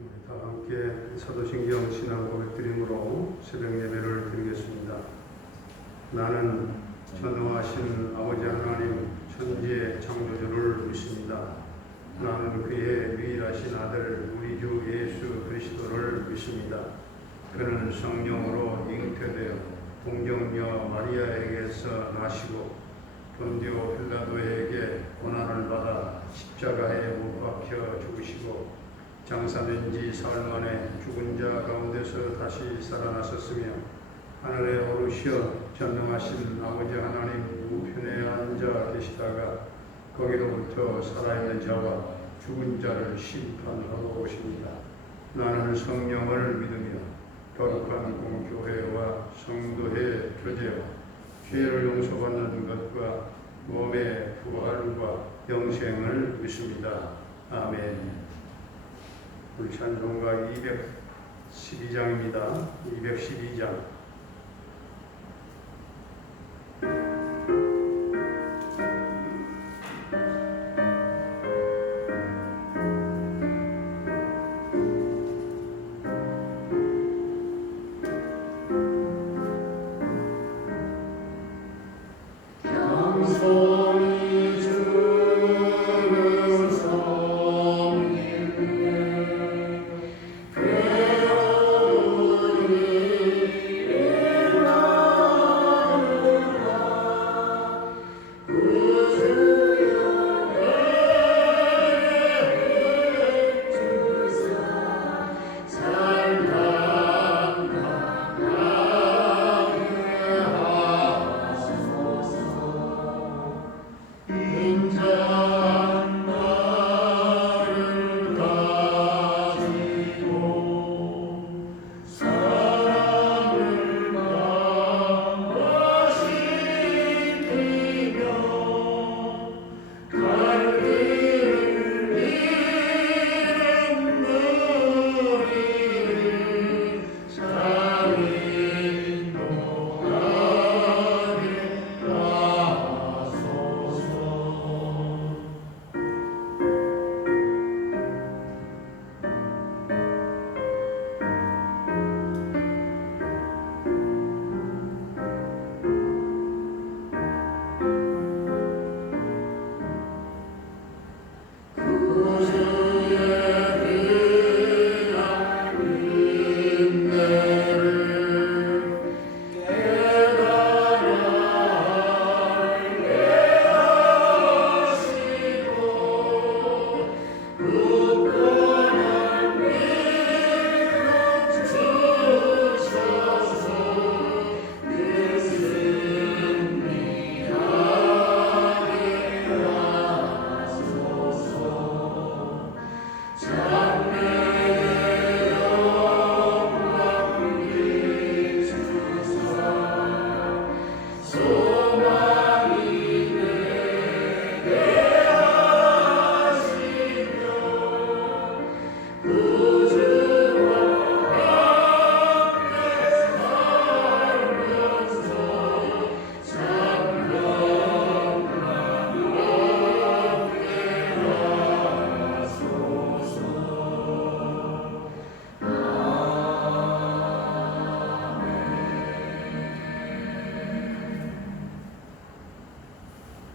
우리 다 함께 사도신경 신앙 고백드림으로 새벽 예배를 드리겠습니다. 나는 전능하신 아버지 하나님 천지의 창조주를 믿습니다. 나는 그의 유일하신 아들 우리 주 예수 그리스도를 믿습니다. 그는 성령으로 잉태되어 동정녀 마리아에게서 나시고 본디오 필라도에게 고난을 받아 십자가에 못 박혀 죽으시고 장사된 지 사흘 만에 죽은 자 가운데서 다시 살아나셨으며 하늘에 오르시어 전능하신 아버지 하나님 우편에 앉아 계시다가 거기로부터 살아있는 자와 죽은 자를 심판하러 오십니다. 나는 성령을 믿으며 거룩한 공교회와 성도의 교제와 죄를 용서받는 것과 몸의 부활과 영생을 믿습니다. 아멘. 우리 찬송가 212장입니다. 212장.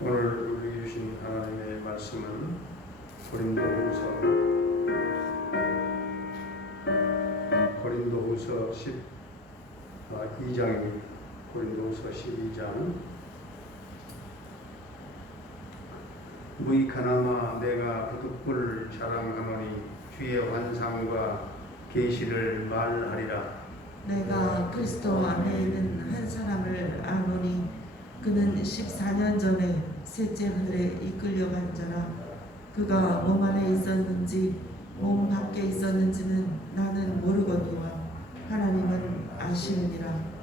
오늘 우리 주신 하나님의 말씀은 고린도후서 12장입니다. 고린도후서 12장. 무익하나마 내가 부득불 자랑하노니 주의 환상과 계시를 말하리라. 내가 그리스도 안에 있는 한 사람을 아노니 그는 14년 전에 셋째 하늘에 이끌려간 자라. 그가 몸 안에 있었는지 몸 밖에 있었는지는 나는 모르거니와 하나님은 아시느니라.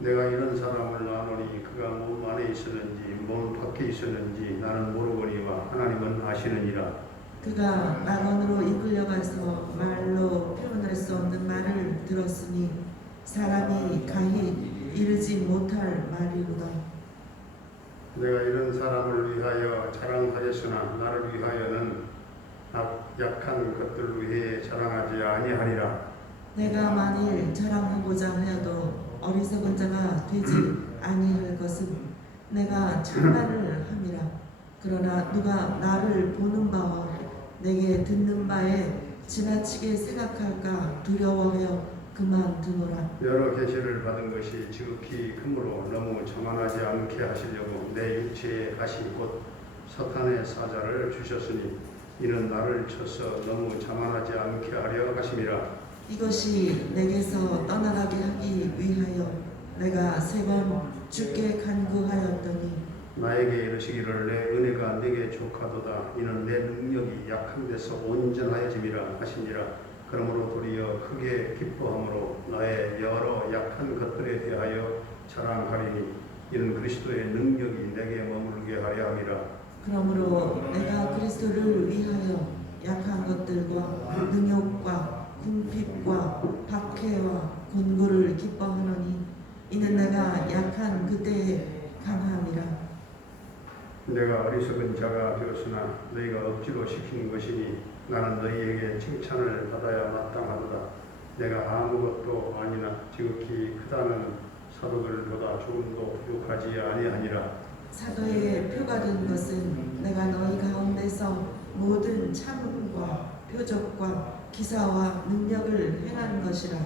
내가 이런 사람을 아노니 그가 몸 안에 있었는지 몸 밖에 있었는지 나는 모르거니와 하나님은 아시느니라. 그가 낙원으로 이끌려가서 말로 표현할 수 없는 말을 들었으니 사람이 가히 이르지 못할 말이로다. 내가 이런 사람을 위하여 자랑하였으나 나를 위하여는 약한 것들 위해 자랑하지 아니하리라. 내가 만일 자랑하고자 하여도 어리석은 자가 되지 아니할 것은 내가 장난을 함이라. 그러나 누가 나를 보는 바와 내게 듣는 바에 지나치게 생각할까 두려워하여 그만두노라. 여러 계시를 받은 것이 지극히 크므로 너무 자만하지 않게 하시려고 내 육체에 가시 곧 사탄의 사자를 주셨으니 이는 나를 쳐서 너무 자만하지 않게 하려 하심이라. 이것이 내게서 떠나가게 하기 위하여 내가 3번 주께 간구하였더니 나에게 이르시기를 내 은혜가 내게 족하도다. 이는 내 능력이 약한 데서 온전하여짐이라 하시니라. 그러므로 도리어 크게 기뻐함으로 나의 여러 약한 것들에 대하여 자랑하리니 이는 그리스도의 능력이 내게 머물게 하려 함이라. 그러므로 내가 그리스도를 위하여 약한 것들과 능욕과 궁핍과 박해와 곤고를 기뻐하노니 이는 내가 약한 그때에 강함이라. 내가 어리석은 자가 되었으나 너희가 억지로 시키는 것이니 나는 너희에게 칭찬을 받아야 마땅하도다. 내가 아무것도 아니나 지극히 크다는 사도들보다 조금도 부족하지 아니하니라. 사도의 표가 된 것은 내가 너희 가운데서 모든 참음과 표적과 기사와 능력을 행한 것이라.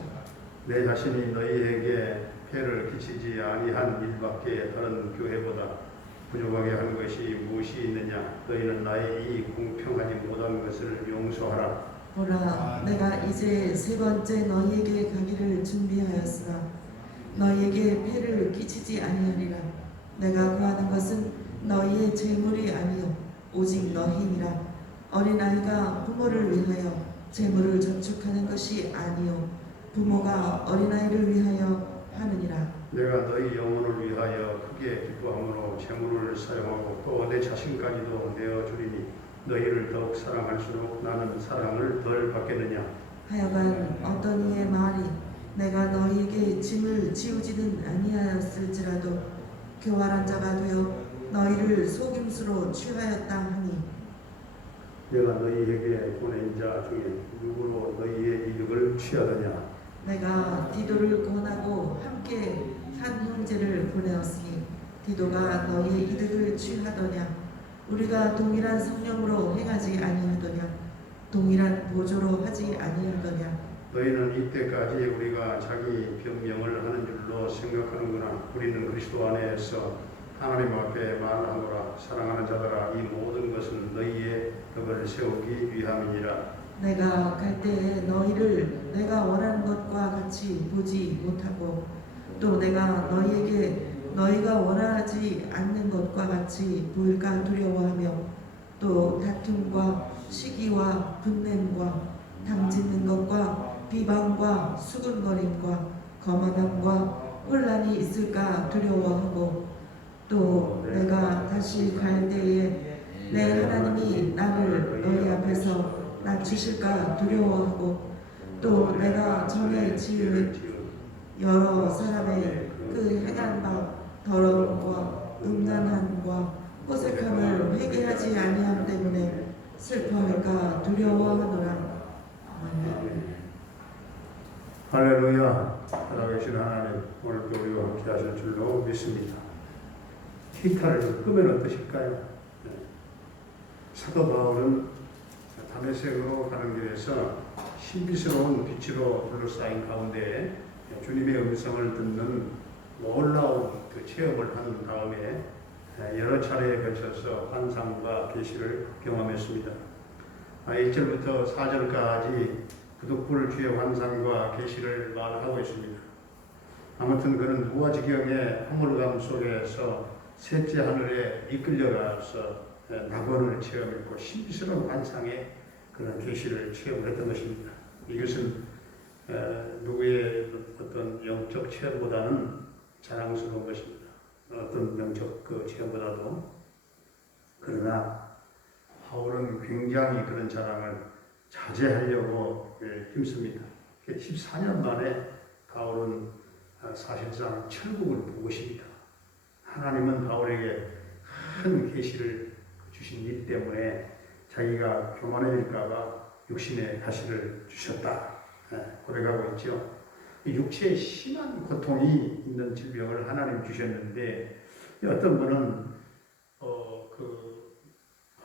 내 자신이 너희에게 폐를 끼치지 아니한 일밖에 다른 교회보다 부족하게 한 것이 무엇이 있느냐. 너희는 나의 이 공평하지 못한 것을 용서하라. 보라, 내가 이제 3번째 너희에게 가기를 준비하였으나 너희에게 폐를 끼치지 아니하리라. 내가 구하는 것은 너희의 재물이 아니요 오직 너희니라. 어린아이가 부모를 위하여 재물을 저축하는 것이 아니요 부모가 어린아이를 위하여 하느니라. 내가 너희 영혼을 위하여 크게 기뻐함으로 재물을 사용하고 또 내 자신까지도 내어주리니 너희를 더욱 사랑할수록 나는 사랑을 덜 받겠느냐. 하여간 어떤 이의 말이 내가 너희에게 짐을 지우지는 아니하였을지라도 교활한 자가 되어 너희를 속임수로 취하였다 하니 내가 너희에게 보낸 자 중에 누구로 너희의 이득을 취하더냐. 내가 디도를 권하고 함께 한 형제를 보내었으니 디도가 너희의 이득을 취하더냐. 우리가 동일한 성령으로 행하지 아니하더냐. 동일한 보조로 하지 아니하더냐. 너희는 이때까지 우리가 자기 변명을 하는 줄로 생각하는구나. 우리는 그리스도 안에서 하나님 앞에 말하노라. 사랑하는 자들아, 이 모든 것은 너희의 덕을 세우기 위함이니라. 내가 갈 때에 너희를 내가 원하는 것과 같이 보지 못하고 또 내가 너희에게 너희가 원하지 않는 것과 같이 보일까 두려워하며 또 다툼과 시기와 분냄과 당짓는 것과 비방과 수군거림과 거만함과 혼란이 있을까 두려워하고 또 내가 다시 갈 때에 내 하나님이 나를 너희 앞에서 낮추실까 두려워하고 또 내가 전에 지은 여러 사람의 그 행한 바 더러움과 음란함과 호색함을 회개하지 아니함 때문에 슬퍼할까 두려워하노라. 아멘. 할렐루야. 살아계신 하나님, 오늘도 우리와 함께 하실 줄로 믿습니다. 기타를 좀 끄면 어떠실까요? 사도 바울은 다메섹으로 가는 길에서 신비스러운 빛으로 둘러싸인 가운데 주님의 음성을 듣는 놀라운 그 체험을 한 다음에 여러 차례에 걸쳐서 환상과 계시를 경험했습니다. 1절부터 4절까지 그독불 주의 환상과 계시를 말하고 있습니다. 아무튼 그는 무아지경의 화물감 속에서 셋째 하늘에 이끌려가서 낙원을 체험했고 신비스러운 환상의 그런 계시를 체험을 했던 것입니다. 이것은 누구의 어떤 영적 체험보다는 자랑스러운 것입니다. 어떤 영적 그 체험보다도. 그러나 바울은 굉장히 그런 자랑을 자제하려고 힘씁니다. 14년 만에 바울은 사실상 천국을 보고 있습니다. 하나님은 바울에게 큰 계시를 주신 일 때문에 자기가 교만해질까봐 육신의 가시를 주셨다. 고백하고 있죠. 이 육체에 심한 고통이 있는 질병을 하나님 주셨는데 어떤 분은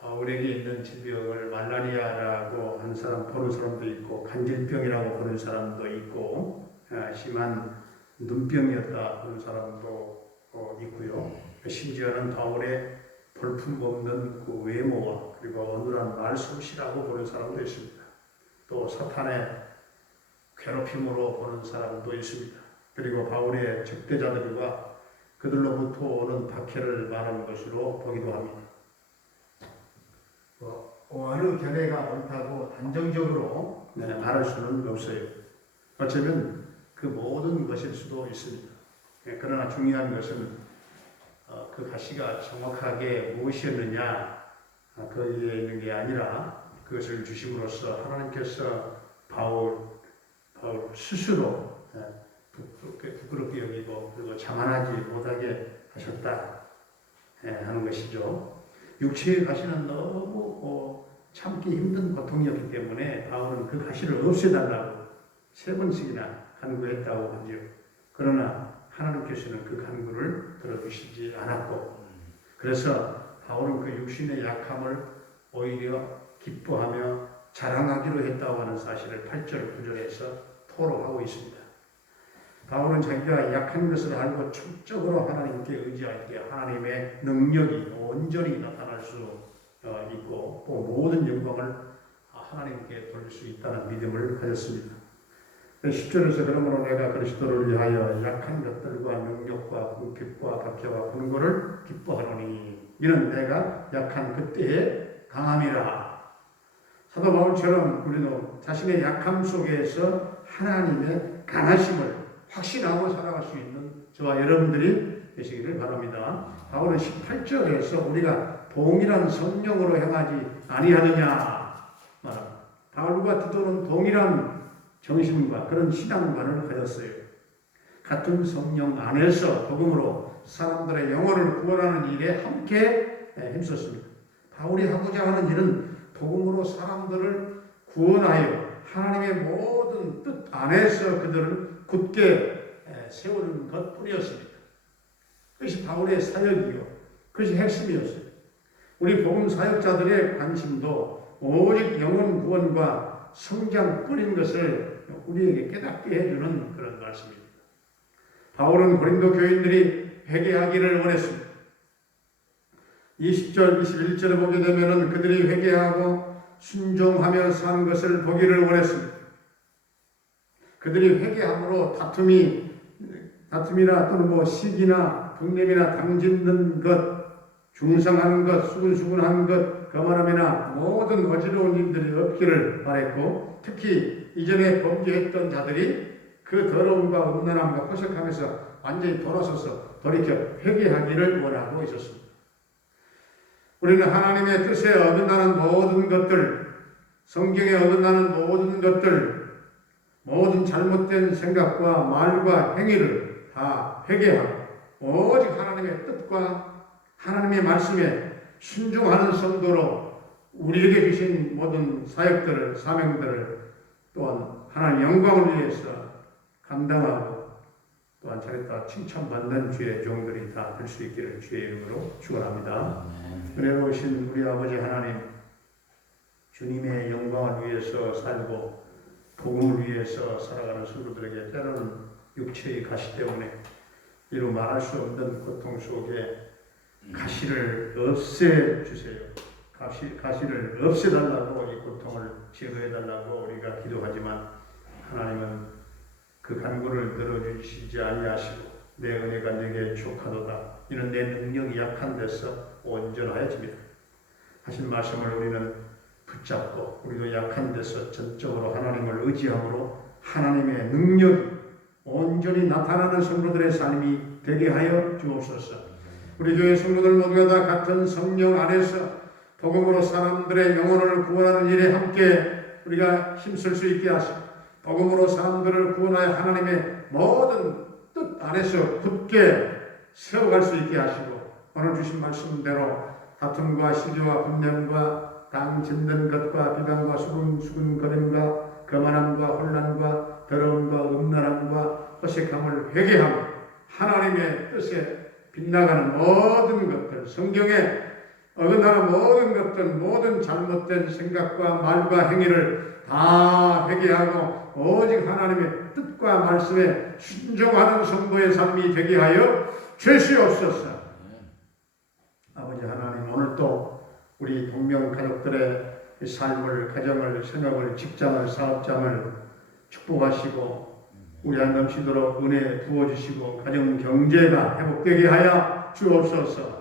바울에게 있는 질병을 말라리아라고 하는 사람 보는 사람도 있고 간질병이라고 보는 사람도 있고 심한 눈병이었다 보는 사람도 있고요. 심지어는 바울의 볼품없는 그 외모와 그리고 어눌한 말솜씨라고 보는 사람도 있습니다. 또 사탄의 괴롭힘으로 보는 사람도 있습니다. 그리고 바울의 적대자들과 그들로부터 오는 박해를 말하는 것으로 보기도 합니다. 어느 견해가 옳다고 단정적으로 말할 수는 없어요. 어쩌면 그 모든 것일 수도 있습니다. 그러나 중요한 것은 그 가시가 정확하게 무엇이었느냐 거기에 있는 게 아니라 그것을 주심으로써 하나님께서 바울 스스로 부끄럽게 여기고 그리고 자만하지 못하게 하셨다 하는 것이죠. 육체의 가시는 너무 참기 힘든 고통이었기 때문에 바울은 그 가시를 없애달라고 3번씩이나 간구했다고 하죠. 그러나 하나님께서는 그 간구를 들어주시지 않았고 그래서 바울은 그 육신의 약함을 오히려 기뻐하며 자랑하기로 했다고 하는 사실을 8절 9절에서 토로하고 있습니다. 바울은 자기가 약한 것을 알고 축적으로 하나님께 의지할 때 하나님의 능력이 온전히 나타날 수 있고 또 모든 영광을 하나님께 돌릴 수 있다는 믿음을 가졌습니다. 10절에서 그러므로 내가 그리스도를 위하여 약한 것들과 능력과 궁핍과 박해와 분고를 기뻐하노니 이는 내가 약한 그때의 강함이라. 사도 바울처럼 우리도 자신의 약함 속에서 하나님의 강하심을 확신하고 살아갈 수 있는 저와 여러분들이 되시기를 바랍니다. 바울은 18절에서 우리가 동일한 성령으로 행하지 아니하느냐 말합니다. 바울과 디도는 동일한 정신과 그런 신앙관을 가졌어요. 같은 성령 안에서 복음으로 사람들의 영혼을 구원하는 일에 함께 힘썼습니다. 바울이 하고자 하는 일은 복음으로 사람들을 구원하여 하나님의 모든 뜻 안에서 그들을 굳게 세우는 것뿐이었습니다. 그것이 바울의 사역이요. 그것이 핵심이었어요. 우리 복음 사역자들의 관심도 오직 영혼 구원과 성장뿐인 것을 우리에게 깨닫게 해주는 그런 말씀입니다. 바울은 고린도 교인들이 회개하기를 원했습니다. 20절, 21절을 보게 되면 그들이 회개하고 순종하며 사는 것을 보기를 원했습니다. 그들이 회개함으로 다툼이나 또는 시기나 분냄이나 당짓는 것, 중상하는 것, 수근수근하는 것, 거만함이나 모든 어지러운 일들이 없기를 바랬고 특히 이전에 범죄했던 자들이 그 더러움과 음란함과 포석하면서 완전히 돌아서서 돌이켜 회개하기를 원하고 있었습니다. 우리는 하나님의 뜻에 어긋나는 모든 것들, 성경에 어긋나는 모든 것들, 모든 잘못된 생각과 말과 행위를 다 회개하고 오직 하나님의 뜻과 하나님의 말씀에 순종하는 성도로 우리에게 주신 모든 사역들을, 사명들을 또한 하나님 영광을 위해서 감당하고 또한 잘했다 칭찬받는 주의 종들이 다 될 수 있기를 주의 이름으로 축원합니다. 은혜로우신 우리 아버지 하나님, 주님의 영광을 위해서 살고 복음을 위해서 살아가는 성도들에게 때로는 육체의 가시 때문에 이루 말할 수 없는 고통 속에 가시를 없애주세요. 가시를 없애달라고 이 고통을 제거해달라고 우리가 기도하지만 하나님은 그 간구를 들어주시지 아니하시고 내 은혜가 내게 족하도다. 이는 내 능력이 약한 데서 온전하여집니다. 하신 말씀을 우리는 붙잡고 우리도 약한 데서 전적으로 하나님을 의지함으로 하나님의 능력이 온전히 나타나는 성도들의 삶이 되게 하여 주옵소서. 우리 교회 성도들 모두가 다 같은 성령 안에서 복음으로 사람들의 영혼을 구원하는 일에 함께 우리가 힘쓸 수 있게 하시고 복음으로 사람들을 구원하여 하나님의 모든 뜻 안에서 굳게 세워갈 수 있게 하시고 오늘 주신 말씀대로 다툼과 시기와 분냄과 당 짓는 것과 비방과 수근거림과 거만함과 혼란과 어색함을 회개하고 하나님의 뜻에 빗나가는 모든 것들, 성경에 어긋나는 모든 것들, 모든 잘못된 생각과 말과 행위를 다 회개하고 오직 하나님의 뜻과 말씀에 순종하는 성도의 삶이 되게 하여 주시옵소서. 아버지 하나님, 오늘도 우리 동명 가족들의 삶을, 가정을, 생업을, 직장을, 사업장을 축복하시고 우리 안 넘치도록 은혜 부어주시고 가정 경제가 회복되게 하여 주옵소서.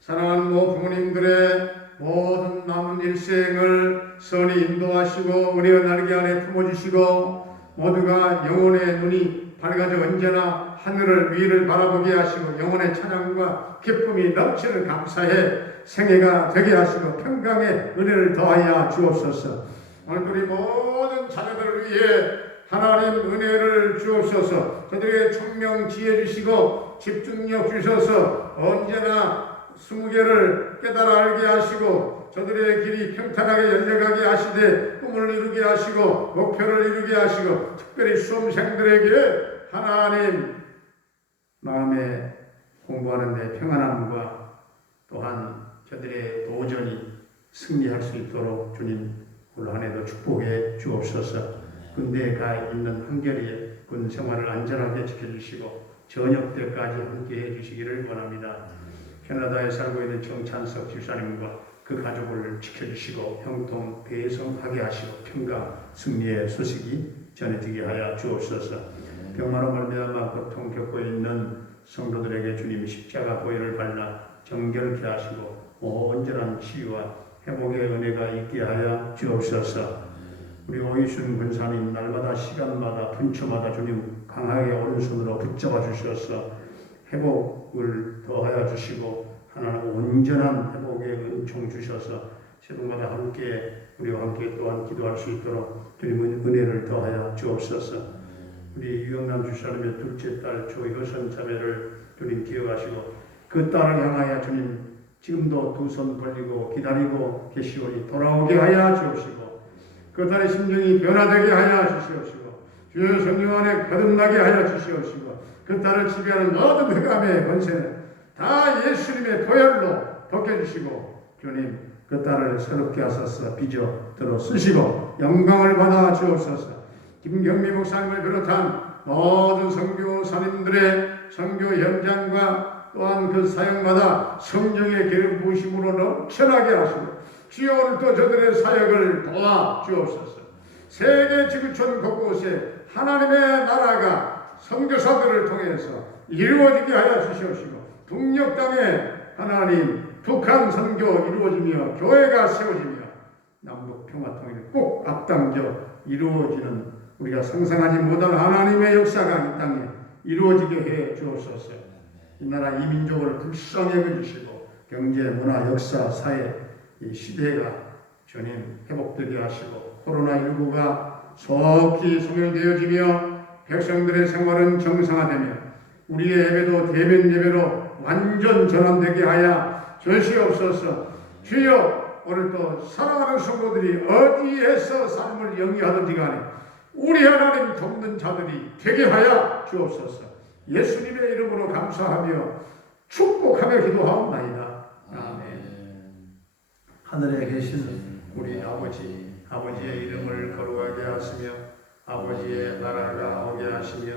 사랑하는 부모님들의 모든 남은 일생을 선히 인도하시고 은혜의 날개 안에 품어주시고 모두가 영혼의 눈이 밝아져 언제나 하늘을 위를 바라보게 하시고 영혼의 찬양과 기쁨이 넘치는 감사의 생애가 되게 하시고 평강의 은혜를 더하여 주옵소서. 오늘 우리 모든 자녀들을 위해 하나님 은혜를 주옵소서. 저들에게 총명 지혜 주시고 집중력 주셔서 언제나 20개를 깨달아 알게 하시고 저들의 길이 평탄하게 열려가게 하시되 꿈을 이루게 하시고 목표를 이루게 하시고 특별히 수험생들에게 하나님 마음에 공부하는 데 평안함과 또한 저들의 도전이 승리할 수 있도록 주님 올 한 해도 축복해 주옵소서. 군대가 있는 한겨레에 군 생활을 안전하게 지켜주시고 저녁 때까지 함께해 주시기를 원합니다. 캐나다에 살고 있는 정찬석 집사님과 그 가족을 지켜주시고 형통 배송하게 하시고 평강 승리의 소식이 전해지게 하여 주옵소서. 병마로 말미암아 고통 겪고 있는 성도들에게 주님 십자가 보혈을 발라 정결케 하시고 온전한 치유와 회복의 은혜가 있게 하여 주옵소서. 우리 오이순 군사님 날마다 시간마다 분초마다 주님 강하게 오른손으로 붙잡아 주셔서 회복을 더하여 주시고 하나님 온전한 회복의 은총 주셔서 새벽마다 함께 우리와 함께 또한 기도할 수 있도록 주님은 은혜를 더하여 주옵소서. 우리 유영남 주사님의 둘째 딸 조효선 자매를 주님 기억하시고 그 딸을 향하여 주님 지금도 두 손 벌리고 기다리고 계시오니 돌아오게 하여 주옵시고 그 딸의 심정이 변화되게 하여 주시옵시고 주의 성령 안에 거듭나게 하여 주시옵시고 그 딸을 지배하는 모든 흑암의 권세는 다 예수님의 보혈로 벗겨주시고 주님 그 딸을 새롭게 하소서 빚어 들어 쓰시고 영광을 받아 주옵소서. 김경미 목사님을 비롯한 모든 선교사님들의 선교 현장과 또한 그 사역마다 성령의 기름 부으심으로 넘쳐나게 하시고 주여 오늘도 저들의 사역을 도와 주옵소서. 세계 지구촌 곳곳에 하나님의 나라가 선교사들을 통해서 이루어지게 하여 주시옵시고 북녘 땅에 하나님 북한 선교 이루어지며 교회가 세워지며 남북 평화통일 꼭 앞당겨 이루어지는 우리가 상상하지 못할 하나님의 역사가 이 땅에 이루어지게 해 주옵소서. 이 나라 이 민족을 불쌍히 여겨주시고 경제, 문화, 역사, 사회 이 시대가 주님 회복되게 하시고 코로나19가 속히 소멸되어지며 백성들의 생활은 정상화되며 우리의 예배도 대면 예배로 완전 전환되게 하여 주시옵소서. 주여 오늘도 사랑하는 성도들이 어디에서 삶을 영위하든지 간에 우리 하나님 돕는 자들이 되게 하여 주옵소서. 예수님의 이름으로 감사하며 축복하며 기도하옵나이다. 아멘. 하늘에 계신 우리 아버지의 이름을 거룩하게 하시며 아버지의 나라가 오게 하시며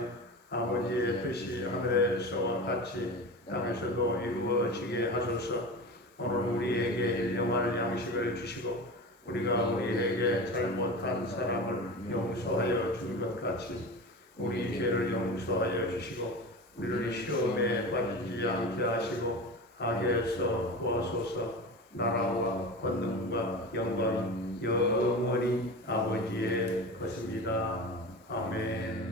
아버지의 뜻이 하늘에서와 같이 땅에서도 이루어지게 하소서. 오늘 우리에게 일용할 양식을 주시고 우리가 우리에게 잘못한 사람을 용서하여 준 것 같이 우리 죄를 용서하여 주시고 우리를 시험에 빠지지 않게 하시고 악에서 구하소서. 나라와 권능과 영광이 영원히 아버지의 것입니다. 아멘.